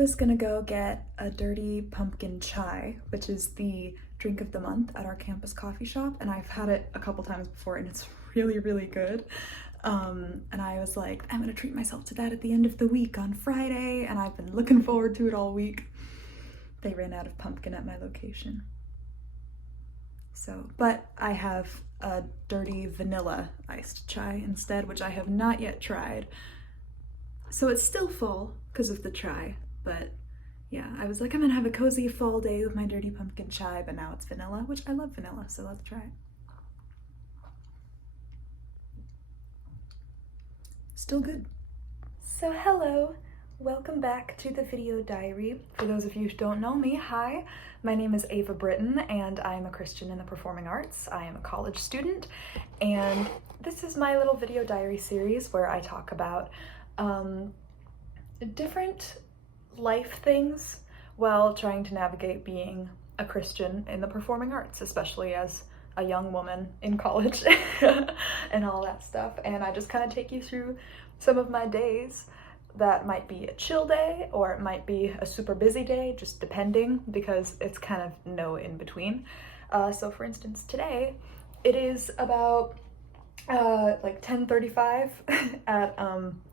was gonna go get a dirty pumpkin chai, which is the drink of the month at our campus coffee shop, and I've had it a couple times before and it's really, really good. And I was like, I'm gonna treat myself to that at the end of the week on Friday, and I've been looking forward to it all week. They ran out of pumpkin at my location. So, but I have a dirty vanilla iced chai instead, which I have not yet tried. So it's still fall because of the chai, but yeah, I was like, I'm gonna have a cozy fall day with my dirty pumpkin chai, but now it's vanilla, which I love vanilla, so let's try it. Still good. So hello, welcome back to the video diary. For those of you who don't know me, hi, my name is Ava Britton and I'm a Christian in the performing arts. I am a college student, and this is my little video diary series where I talk about different life things while trying to navigate being a Christian in the performing arts, especially as a young woman in college and all that stuff. And I just kind of take you through some of my days. That might be a chill day or it might be a super busy day, just depending, because it's kind of no in between. So for instance, today it is about like 10:35 at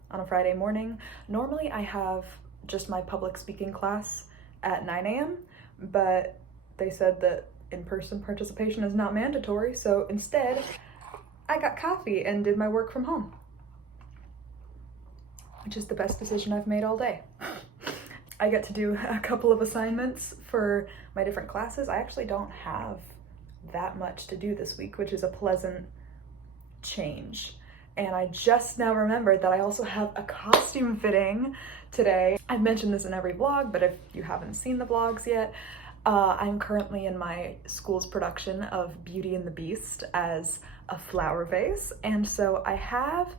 on a Friday morning. Normally I have just my public speaking class at 9 a.m., but they said that in-person participation is not mandatory, so instead I got coffee and did my work from home, which is the best decision I've made all day. I get to do a couple of assignments for my different classes. I actually don't have that much to do this week, which is a pleasant change. And I just now remembered that I also have a costume fitting today. I've mentioned this in every vlog, but if you haven't seen the vlogs yet, I'm currently in my school's production of Beauty and the Beast as a flower vase. And so I have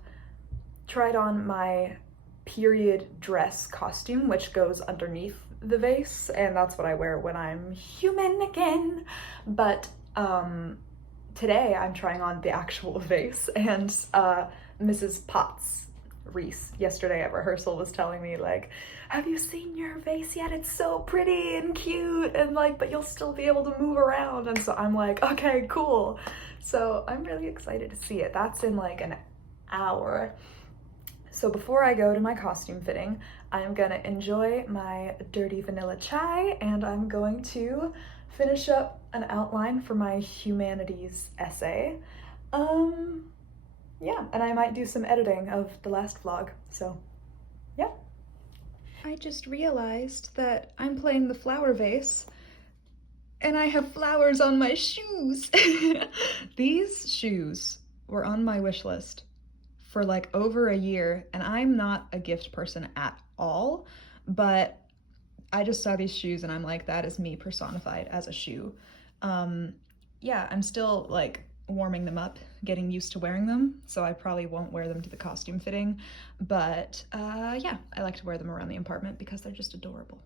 tried on my period dress costume, which goes underneath the vase, and that's what I wear when I'm human again. But today I'm trying on the actual vase, and Mrs. Potts Reese yesterday at rehearsal was telling me, like, have you seen your vase yet? It's so pretty and cute, and like, but you'll still be able to move around. And so I'm like, okay, cool. So I'm really excited to see it. That's in like an hour. So before I go to my costume fitting, I'm gonna enjoy my dirty vanilla chai, and I'm going to finish up an outline for my humanities essay. Yeah, and I might do some editing of the last vlog, so yeah. I just realized that I'm playing the flower vase and I have flowers on my shoes. These shoes were on my wish list for like over a year, and I'm not a gift person at all, but I just saw these shoes and I'm like, that is me personified as a shoe. Yeah, I'm still like warming them up, getting used to wearing them, so I probably won't wear them to the costume fitting, but yeah, I like to wear them around the apartment because they're just adorable.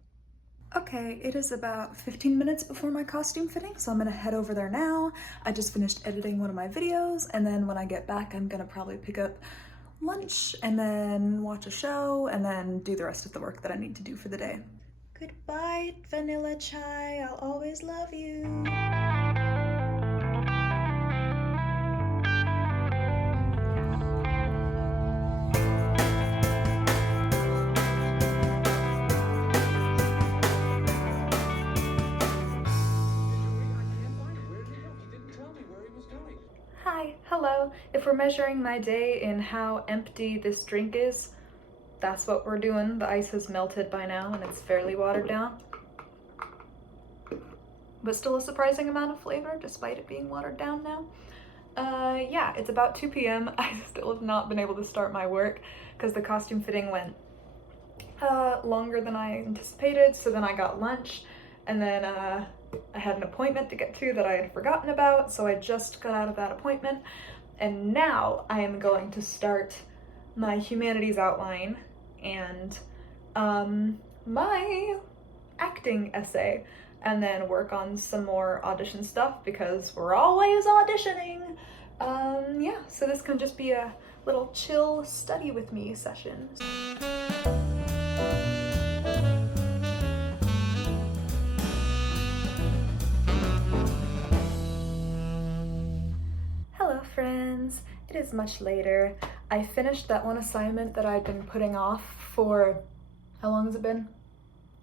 Okay, it is about 15 minutes before my costume fitting, so I'm gonna head over there now. I just finished editing one of my videos, and then when I get back, I'm gonna probably pick up lunch and then watch a show and then do the rest of the work that I need to do for the day. Goodbye, vanilla chai. I'll always love you. Hi, hello. If we're measuring my day in how empty this drink is, that's what we're doing. The ice has melted by now and it's fairly watered down, but still a surprising amount of flavor despite it being watered down now. Yeah, it's about 2 p.m. I still have not been able to start my work because the costume fitting went longer than I anticipated, so then I got lunch, and then I had an appointment to get to that I had forgotten about, so I just got out of that appointment, and now I am going to start my humanities outline and my acting essay, and then work on some more audition stuff because we're always auditioning. Yeah, so this can just be a little chill study with me session. It is much later. I finished that one assignment that I'd been putting off for, how long has it been?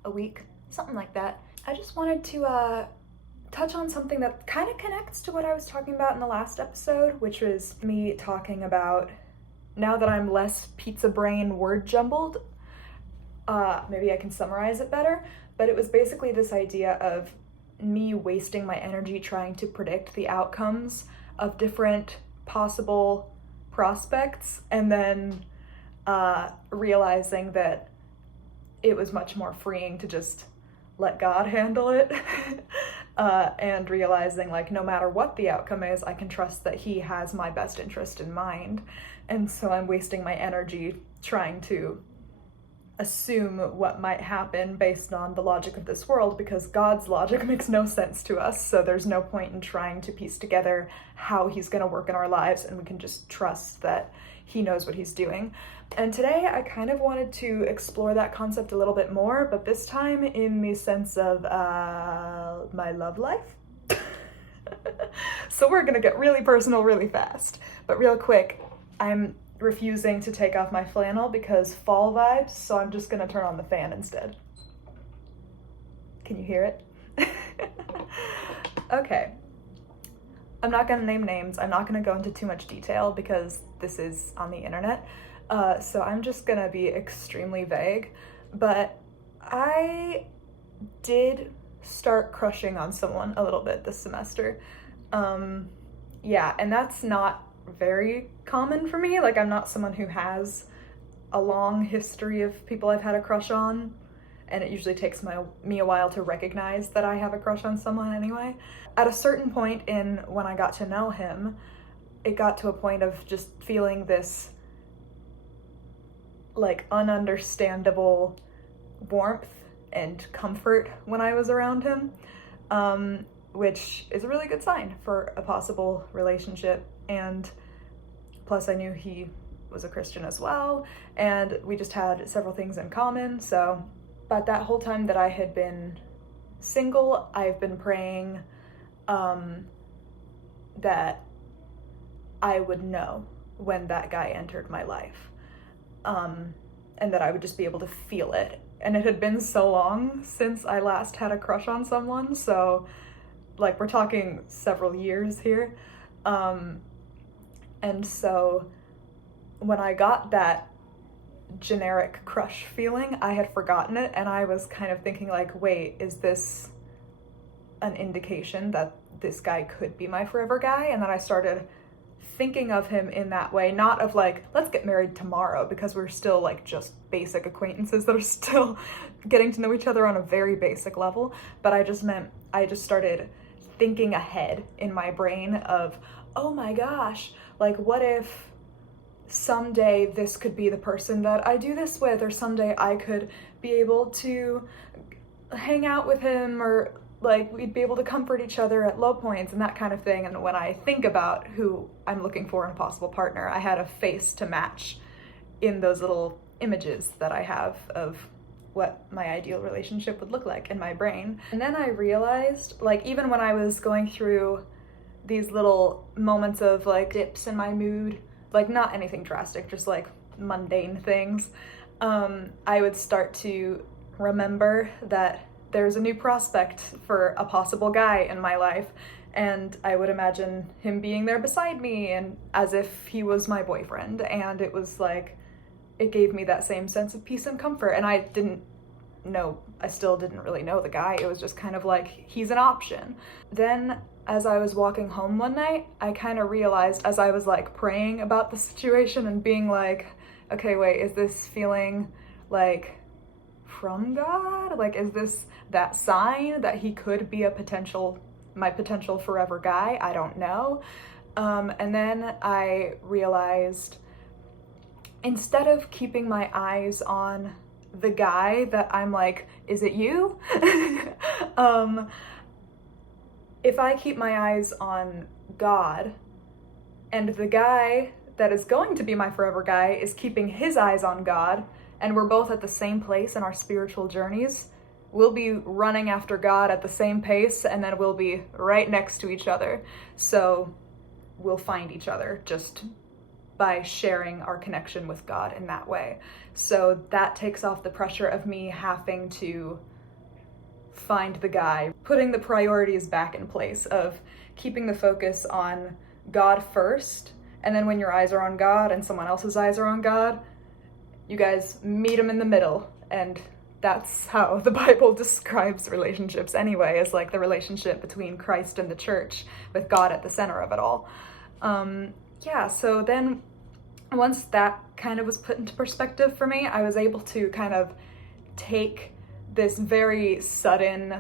A week? Something like that. I just wanted to touch on something that kind of connects to what I was talking about in the last episode, which was me talking about, now that I'm less pizza brain word jumbled, maybe I can summarize it better, but it was basically this idea of me wasting my energy trying to predict the outcomes of different possible prospects, and then realizing that it was much more freeing to just let God handle it. And realizing, like, no matter what the outcome is, I can trust that he has my best interest in mind. And so I'm wasting my energy trying to assume what might happen based on the logic of this world, because God's logic makes no sense to us. So there's no point in trying to piece together how he's going to work in our lives, and we can just trust that he knows what he's doing. And today I kind of wanted to explore that concept a little bit more, but this time in the sense of my love life. So we're gonna get really personal really fast. But real quick, I'm refusing to take off my flannel because fall vibes, so I'm just gonna turn on the fan instead. Can you hear it? Okay. I'm not gonna name names. I'm not gonna go into too much detail because this is on the internet. So I'm just gonna be extremely vague, but I did start crushing on someone a little bit this semester. Yeah, and that's not very common for me. Like, I'm not someone who has a long history of people I've had a crush on, and it usually takes me a while to recognize that I have a crush on someone anyway. At a certain point in when I got to know him, it got to a point of just feeling this, like, ununderstandable warmth and comfort when I was around him, which is a really good sign for a possible relationship. And plus I knew he was a Christian as well, and we just had several things in common. So, but that whole time that I had been single, I've been praying that I would know when that guy entered my life, and that I would just be able to feel it. And it had been so long since I last had a crush on someone, so, like, we're talking several years here. And so when I got that generic crush feeling, I had forgotten it, and I was kind of thinking, like, wait, is this an indication that this guy could be my forever guy? And then I started thinking of him in that way, not of like, let's get married tomorrow, because we're still, like, just basic acquaintances that are still getting to know each other on a very basic level, but I just started thinking ahead in my brain of, oh my gosh, like, what if someday this could be the person that I do this with, or someday I could be able to hang out with him, or, like, we'd be able to comfort each other at low points and that kind of thing. And when I think about who I'm looking for in a possible partner, I had a face to match in those little images that I have of what my ideal relationship would look like in my brain. And then I realized, like, even when I was going through these little moments of, like, dips in my mood, like, not anything drastic, just, like, mundane things, I would start to remember that there's a new prospect for a possible guy in my life, and I would imagine him being there beside me, and as if he was my boyfriend, and it was like, it gave me that same sense of peace and comfort. And I still didn't really know the guy. It was just kind of like, he's an option. Then as I was walking home one night, I kind of realized, as I was, like, praying about the situation and being like, okay, wait, is this feeling like from God? Like, is this that sign that he could be my potential forever guy? I don't know. And then I realized, instead of keeping my eyes on the guy that I'm like, is it you? If I keep my eyes on God, and the guy that is going to be my forever guy is keeping his eyes on God, and we're both at the same place in our spiritual journeys, we'll be running after God at the same pace, and then we'll be right next to each other. So we'll find each other just by sharing our connection with God in that way. So that takes off the pressure of me having to find the guy, putting the priorities back in place of keeping the focus on God first, and then when your eyes are on God and someone else's eyes are on God, you guys meet them in the middle. And that's how the Bible describes relationships anyway, is like the relationship between Christ and the church, with God at the center of it all. So then once that kind of was put into perspective for me, I was able to kind of take this very sudden,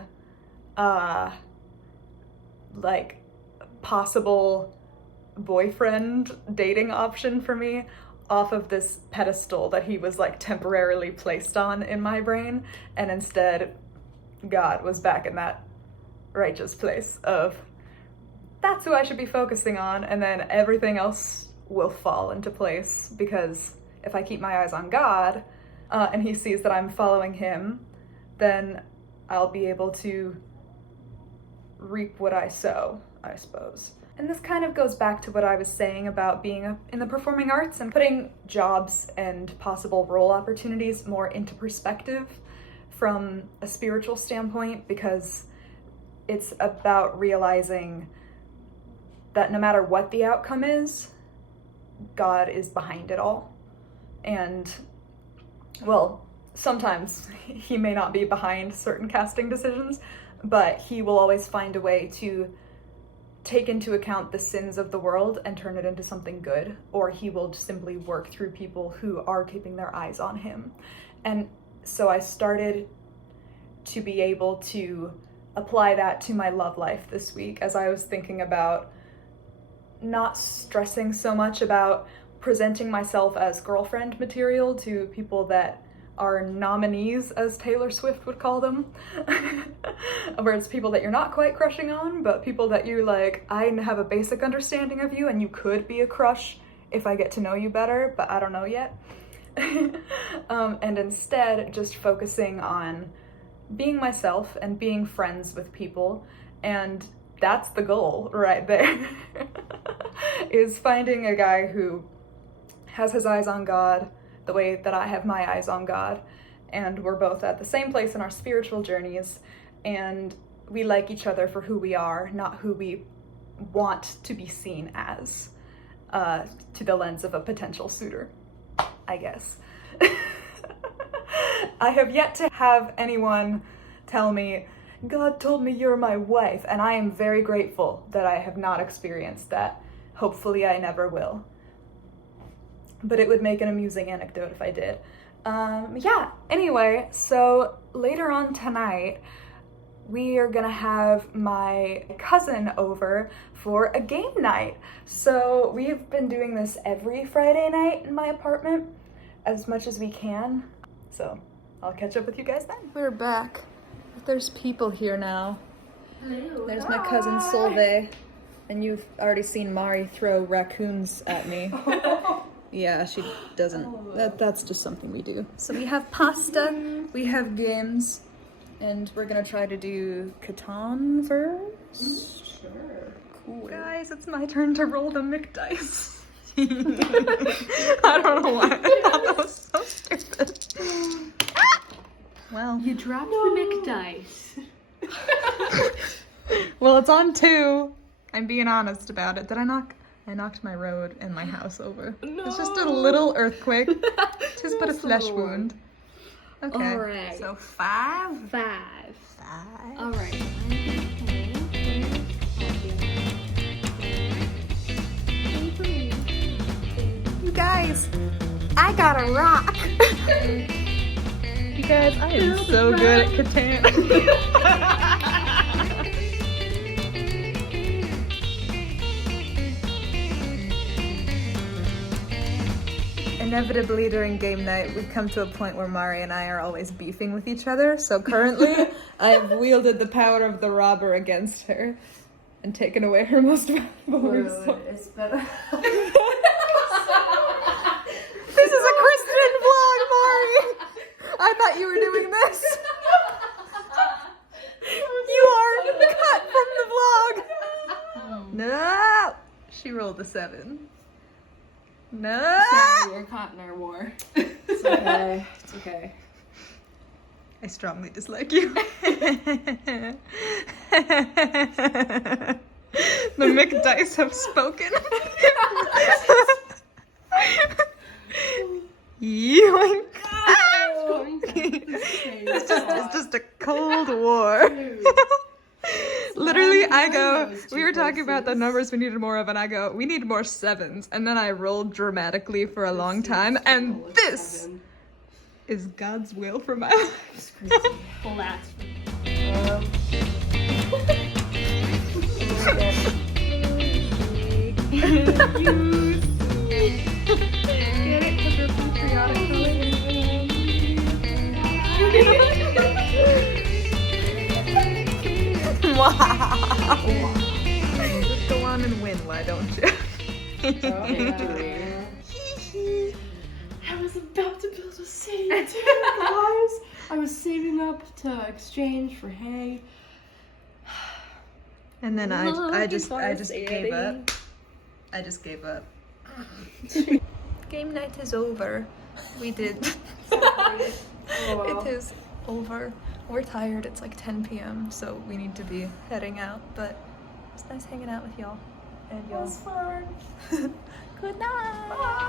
possible boyfriend dating option for me off of this pedestal that he was like temporarily placed on in my brain, and instead God was back in that righteous place of that's who I should be focusing on, and then everything else will fall into place, because if I keep my eyes on God and he sees that I'm following him, then I'll be able to reap what I sow, I suppose. And this kind of goes back to what I was saying about being in the performing arts and putting jobs and possible role opportunities more into perspective from a spiritual standpoint, because it's about realizing that no matter what the outcome is, God is behind it all. And, well, sometimes he may not be behind certain casting decisions, but he will always find a way to take into account the sins of the world and turn it into something good, or he will simply work through people who are keeping their eyes on him. And so I started to be able to apply that to my love life this week, as I was thinking about not stressing so much about presenting myself as girlfriend material to people that are nominees, as Taylor Swift would call them, where it's people that you're not quite crushing on, but people that you like, I have a basic understanding of you and you could be a crush if I get to know you better, but I don't know yet. And instead just focusing on being myself and being friends with people, and that's the goal right there. Is finding a guy who has his eyes on God the way that I have my eyes on God, and we're both at the same place in our spiritual journeys, and we like each other for who we are, not who we want to be seen as, to the lens of a potential suitor, I guess. I have yet to have anyone tell me, God told me you're my wife, and I am very grateful that I have not experienced that. Hopefully I never will. But it would make an amusing anecdote if I did. Anyway, so later on tonight, we are gonna have my cousin over for a game night. So we've been doing this every Friday night in my apartment, as much as we can. So I'll catch up with you guys then. We're back. There's people here now. Hello. There's my cousin Solveig, and you've already seen Mari throw raccoons at me. Yeah, she doesn't. That's just something we do. So we have pasta, we have games, and we're gonna try to do Catan verse. Sure. Cool. Guys, it's my turn to roll the McDice. I don't know why. I thought that was so stupid. Well, You dropped the McDice. well, it's on 2. I'm being honest about it. I knocked my road and my house over. No. It's just a little earthquake. Just but a Just a flesh little wound. Okay. All right. So 5. 5. 5. All right. You guys, I got a rock. You guys, I am so good at Catan. Inevitably during game night, we come to a point where Mari and I are always beefing with each other. So currently, I have wielded the power of the robber against her and taken away her most valuable resource. It's better. This is a Christian vlog, Mari! I thought you were doing this. You are cut from the vlog. No! She rolled a 7. No. Sorry, you're caught in our war. It's okay. It's okay. I strongly dislike you. The McDice have spoken. Yoink. It's just a cold war. Literally, I go, we were talking about the numbers we needed more of, and I go, we need more 7s. And then I rolled dramatically for a long time, and this is God's will for my life. Blasphemy. Get it? Because we're patriotic. Wow. Just go on and win, why don't you? I was about to build a city too, guys. I was saving up to exchange for hay. And then I just gave up. I just gave up. Game night is over. We did. It is over. We're tired. It's like 10 p.m. so we need to be heading out. But it's nice hanging out with y'all. And y'all. It was fun. Good night.